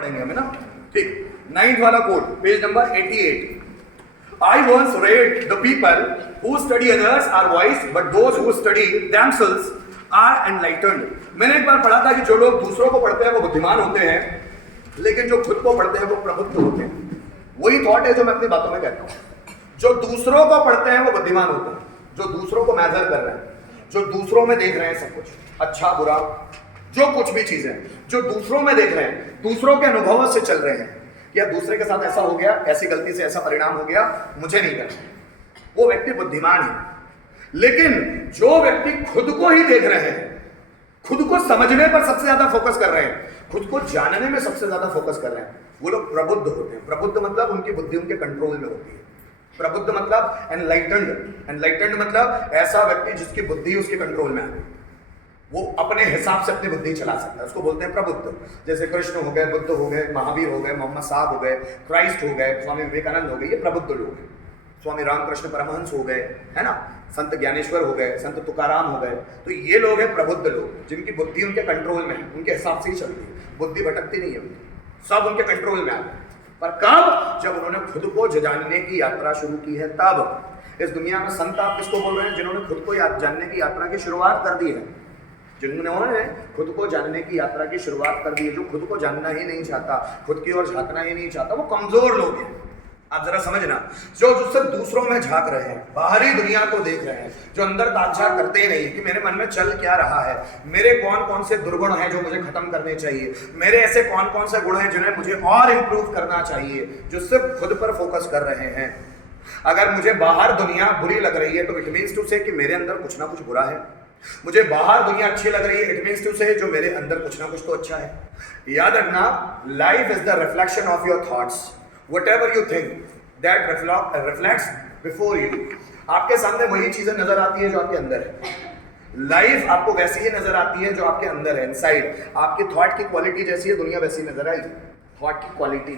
पढ़ेंगे हमें ना, ठीक। 9th वाला code, page number 88। I once read the people who study others are wise, but those who study themselves are enlightened. मैंने एक बार पढ़ा था कि जो लोग दूसरों को पढ़ते हैं वो बुद्धिमान होते हैं, लेकिन जो खुद को पढ़ते हैं वो प्रबुद्ध होते हैं। वही थॉट है जो मैं अपनी बातों में कहता हूँ। जो दूसरों को पढ़ते हैं वो बुद्धिमान होते हैं, जो दूसरों को मेजर कर रहे हैं, जो दूसरों में देख रहे हैं सब कुछ, अच्छा बुरा जो कुछ भी चीजें, जो दूसरों में देख रहे हैं, दूसरों के अनुभवों से चल रहे हैं, या दूसरे के साथ ऐसा हो गया, ऐसी गलती से ऐसा परिणाम हो गया, मुझे नहीं करना, वो व्यक्ति बुद्धिमान है। लेकिन जो व्यक्ति खुद को ही देख रहे हैं, खुद को समझने पर सबसे ज्यादा फोकस कर रहे हैं, खुद को जानने में सबसे ज्यादा फोकस कर रहे हैं, वो लोग प्रबुद्ध होते हैं। प्रबुद्ध मतलब उनकी बुद्धि उनके कंट्रोल में होती है। प्रबुद्ध मतलब एनलाइटेंड। एनलाइटेंड मतलब ऐसा व्यक्ति जिसकी बुद्धि उसके कंट्रोल में आ गई, वो अपने हिसाब से अपनी बुद्धि चला सकता है, उसको बोलते हैं प्रबुद्ध। जैसे कृष्ण हो गए, बुद्ध हो गए, महावीर हो गए, मोहम्मद साहब हो गए, क्राइस्ट हो गए, स्वामी विवेकानंद हो गए, ये प्रबुद्ध लोग हैं। स्वामी रामकृष्ण परमहंस हो गए, है ना, संत ज्ञानेश्वर हो गए, संत तुकाराम हो गए, तो ये लोग हैं प्रबुद्ध लोग, जिनकी बुद्धि उनके कंट्रोल में है, उनके हिसाब से ही चलती है, बुद्धि भटकती नहीं है उनकी, सब उनके कंट्रोल में आ गए। पर कब? जब उन्होंने खुद को जानने की यात्रा शुरू की है, तब। इस दुनिया में संत आप किसको बोल रहे हैं? जिन्होंने खुद को जानने की यात्रा की शुरुआत कर दी है, जिन्होंने खुद को जानने की यात्रा की शुरुआत कर दी है। जो खुद को जानना ही नहीं चाहता, खुद की ओर झांकना ही नहीं चाहता, वो कमजोर लोग हैं। आप जरा समझना, जो सिर्फ दूसरों में झांक रहे हैं, बाहरी दुनिया को देख रहे हैं, जो अंदर ताक-झांक करते ही नहीं कि मेरे मन में चल क्या रहा है, मेरे कौन कौन से दुर्गुण हैं जो मुझे खत्म करने चाहिए, मेरे ऐसे कौन कौन से गुण हैं जिन्हें मुझे और इंप्रूव करना चाहिए, जो सिर्फ खुद पर फोकस कर रहे हैं। अगर मुझे बाहर दुनिया बुरी लग रही है तो इट मीन्स टू से कि मेरे अंदर कुछ ना कुछ बुरा है। मुझे बाहर दुनिया अच्छी लग रही है, इट मीन्स टू से जो मेरे अंदर कुछ ना कुछ तो अच्छा है। याद रखना, life is the reflection of your thoughts. Whatever you think that reflects before you. आपके सामने वही चीजें नजर आती है जो आपके अंदर है। लाइफ आपको वैसी ही नजर आती है जो आपके अंदर है, इनसाइड। आपकी थॉट की क्वालिटी जैसी है, दुनिया वैसी नजर आएगी। थॉट की क्वालिटी,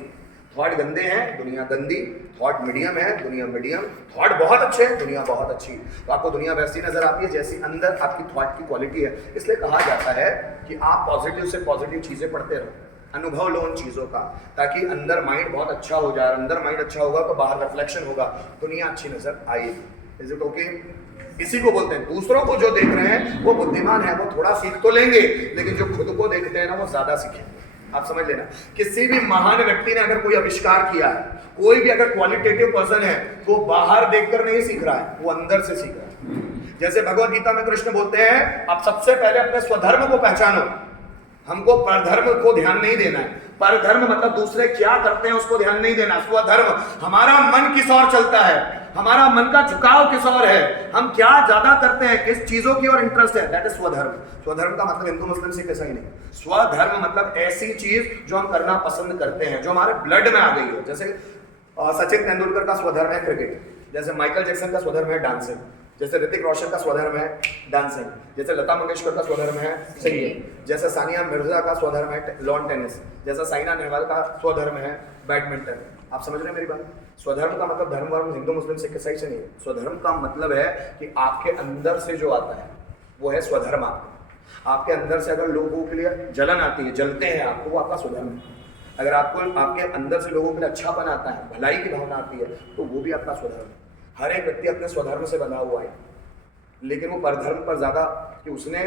थॉट गंदे हैं, दुनिया गंदी। थॉट मीडियम है, दुनिया मीडियम। थॉट बहुत अच्छे हैं, दुनिया बहुत अच्छी। तो आपको दुनिया वैसी नजर आती है जैसी अंदर आपकी थॉट की क्वालिटी है। इसलिए कहा जाता है कि आप पॉजिटिव से पॉजिटिव चीजें पढ़ते रहो, अनुभव लो उन चीजों का, ताकि अंदर माइंड बहुत अच्छा हो जाए। अंदर माइंड अच्छा होगा तो बाहर रिफ्लेक्शन होगा, दुनिया अच्छी नजर आएगी। Is it okay? इसी को बोलते हैं, दूसरों को जो देख रहे हैं वो बुद्धिमान है, वो थोड़ा सीख तो लेंगे, लेकिन जो खुद को देखते हैं ना वो ज्यादा सीखेंगे। आप समझ लेना, किसी भी महान व्यक्ति ने अगर कोई आविष्कार किया है, कोई भी अगर क्वालिटेटिव पर्सन है, वो बाहर देखकर नहीं सीख रहा है, वो अंदर से सीख रहा है। जैसे भगवत गीता में कृष्ण बोलते हैं, आप सबसे पहले अपने स्वधर्म को पहचानो। हमको परधर्म को ध्यान नहीं देना है। परधर्म मतलब दूसरे क्या करते हैं उसको ध्यान नहीं देना। स्वधर्म, हमारा मन किस ओर चलता है, हमारा मन का झुकाव किस ओर है, हम क्या ज्यादा करते हैं, किस चीजों की ओर इंटरेस्ट है, दैट इज स्वधर्म। स्वधर्म का मतलब हिंदू मुस्लिम सिख ऐसा ही नहीं। स्वधर्म मतलब ऐसी चीज जो हम करना पसंद करते हैं, जो हमारे ब्लड में आ गई है। जैसे सचिन तेंदुलकर का स्वधर्म है क्रिकेट, जैसे माइकल जैक्सन का स्वधर्म है डांसिंग, जैसे ऋतिक रोशन का स्वधर्म है डांसिंग, जैसे लता मंगेशकर का स्वधर्म है सिंगिंग, जैसे सानिया मिर्जा का स्वधर्म है लॉन टेनिस, जैसा साइना नेहवाल का स्वधर्म है बैडमिंटन। आप समझ रहे हैं मेरी बात? स्वधर्म का मतलब धर्म वर्म हिंदू मुस्लिम सिख ईसाई से नहीं है। स्वधर्म का मतलब है कि आपके अंदर से जो आता है वो है स्वधर्म। आपके अंदर से अगर लोगों के लिए जलन आती है, जलते हैं आपको, वो आपका स्वधर्म है। अगर आपको आपके अंदर से लोगों के लिए अच्छापन आता है, भलाई की भावना आती है, तो वो भी आपका स्वधर्म है। हर एक व्यक्ति अपने स्वधर्म से बंधा हुआ है, लेकिन वो परधर्म पर ज्यादा, कि उसने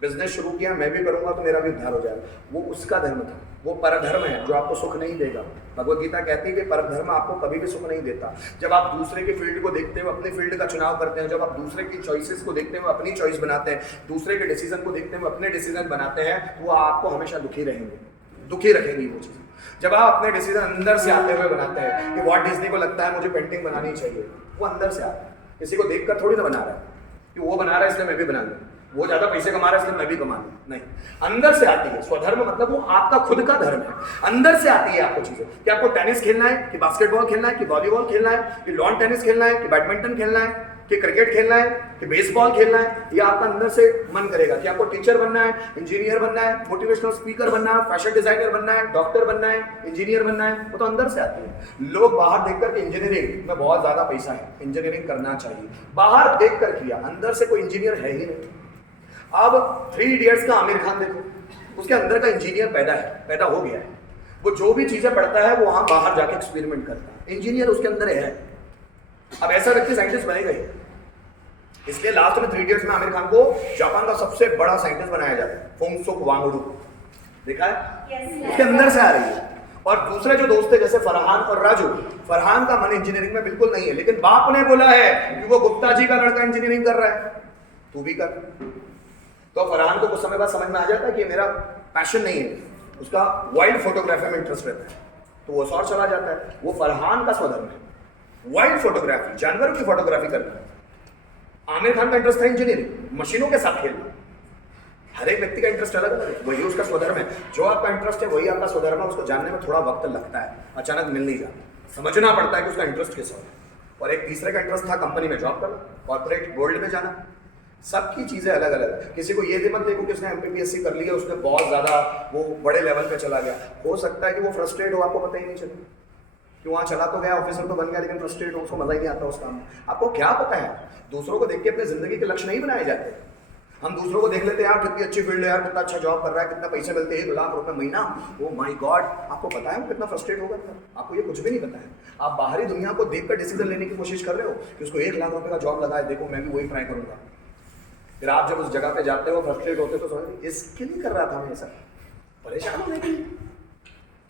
बिजनेस शुरू किया, मैं भी करूंगा तो मेरा भी उद्धार हो जाएगा, वो उसका धर्म था। वो परधर्म है जो आपको सुख नहीं देगा। भगवत गीता कहती है कि परधर्म आपको कभी भी सुख नहीं देता। जब आप दूसरे के फील्ड को देखते हो, अपने फील्ड का चुनाव करते हैं, जब आप दूसरे की चॉइसेस को देखते हो, अपनी चॉइस बनाते हैं, दूसरे के डिसीजन को देखते हैं, अपने डिसीजन बनाते हैं, तो वो आपको हमेशा दुखी रहेंगे, दुखी रखेंगी वो चीज़। जब आप अपने डिसीजन अंदर से आते हुए बनाते हैं कि वॉल्ट डिज्नी को लगता है मुझे पेंटिंग बनानी चाहिए, वो अंदर से आता है, किसी को देखकर थोड़ी ना बना रहा है कि वो बना रहा है इसलिए मैं भी बना लूँ, वो ज्यादा पैसे कमा रहा है इसलिए मैं भी कमा लूँ, नहीं, अंदर से आती है। स्वधर्म मतलब वो आपका खुद का धर्म है, अंदर से आती है आपको चीजें कि आपको टेनिस खेलना है कि बास्केटबॉल खेलना है कि वॉलीबॉल खेलना है कि लॉन टेनिस खेलना है कि बैडमिंटन खेलना है कि क्रिकेट खेलना है कि बेसबॉल खेलना है। ये आपका अंदर से मन करेगा कि आपको टीचर बनना है, इंजीनियर बनना है, मोटिवेशनल स्पीकर बनना है, फैशन डिजाइनर बनना है, डॉक्टर बनना है, इंजीनियर बनना है, वो तो अंदर से आती है। लोग बाहर देखकर कि इंजीनियरिंग में बहुत ज्यादा पैसा है, इंजीनियरिंग करना चाहिए, बाहर देखकर किया, अंदर से कोई इंजीनियर है ही नहीं। अब 3 इडियट्स का आमिर खान देखो, उसके अंदर का इंजीनियर पैदा हो गया है। वो जो भी चीजें पढ़ता है वो वहां बाहर जाके एक्सपेरिमेंट करता है। इंजीनियर उसके अंदर है। अब ऐसा व्यक्ति साइंटिस्ट बनेगा ही। इसलिए लास्ट में 3 इडियट्स में आमिर खान को जापान का सबसे बड़ा साइंटिस्ट बनाया जाता है, फुंगसुक वांगडू। देखा है? उसके अंदर से आ रही है। और दूसरे जो दोस्त थे जैसे फरहान और राजू, फरहान का मन इंजीनियरिंग में बिल्कुल नहीं है, लेकिन बाप ने बोला है कि वो गुप्ता जी का लड़का इंजीनियरिंग कर रहा है, तू भी कर। तो फरहान को कुछ समय बाद समझ में आ जाता है कि मेरा पैशन नहीं है, उसका वाइल्ड फोटोग्राफी में इंटरेस्ट रहता है, तो वो और चला जाता है। वो फरहान का स्वधर्म है, वाइल्ड फोटोग्राफी, जानवरों की फोटोग्राफी करना है। आमिर खान का इंटरेस्ट था इंजीनियरिंग, मशीनों के साथ खेलना। हर एक व्यक्ति का इंटरेस्ट अलग अलग है, वही उसका स्वधर्म है। जो आपका इंटरेस्ट है वही आपका स्वधर्म है। उसको जानने में थोड़ा वक्त लगता है, अचानक मिल नहीं जाता, समझना पड़ता है कि उसका इंटरेस्ट किस है। और एक तीसरे का इंटरेस्ट था कंपनी में जॉब करना, कॉर्पोरेट वर्ल्ड में जाना। सबकी चीजें अलग अलग। किसी को ये मत देखो कि उसने MPPSC कर लिया, उसने बहुत ज्यादा वो बड़े लेवल पे चला गया, हो सकता है कि वो फ्रस्ट्रेट हो, आपको पता ही नहीं चले कि वहाँ चला तो गया, ऑफिसर तो बन गया, लेकिन फ्रस्ट्रेट हो, उसको मजा ही नहीं आता उस काम में। आपको क्या पता है? दूसरों को देख के अपने जिंदगी के लक्ष्य नहीं बनाए जाते। हम दूसरों को देख लेते हैं, यार कितनी अच्छी फील्ड है, यार कितना अच्छा जॉब कर रहा है, कितना पैसे मिलते हैं, 1 लाख रुपए महीना, ओ माय गॉड। आपको पता है वो कितना फ्रस्ट्रेट होगा? आपको ये कुछ भी नहीं पता है। आप बाहरी दुनिया को देखकर डिसीजन लेने की कोशिश कर रहे हो कि उसको 1 लाख रुपए का जॉब लगा है, देखो मैं भी वही ट्राई करूंगा। फिर आप जब उस जगह पे जाते हो, फ्रस्ट्रेट होते हो, तो समझ इसके लिए कर रहा था मैं ऐसा, परेशान होने के लिए।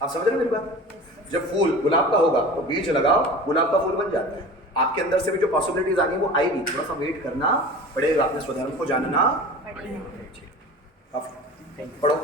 आप समझ रहे हो मेरी बात? जब फूल गुलाब का होगा तो बीज लगाओ, गुलाब का फूल बन जाता है। आपके अंदर से भी जो पॉसिबिलिटीज आनी वो आएगी, थोड़ा सा वेट करना पड़ेगा, अपने स्वधर्म को जानना पड़ेगा। पढ़ो।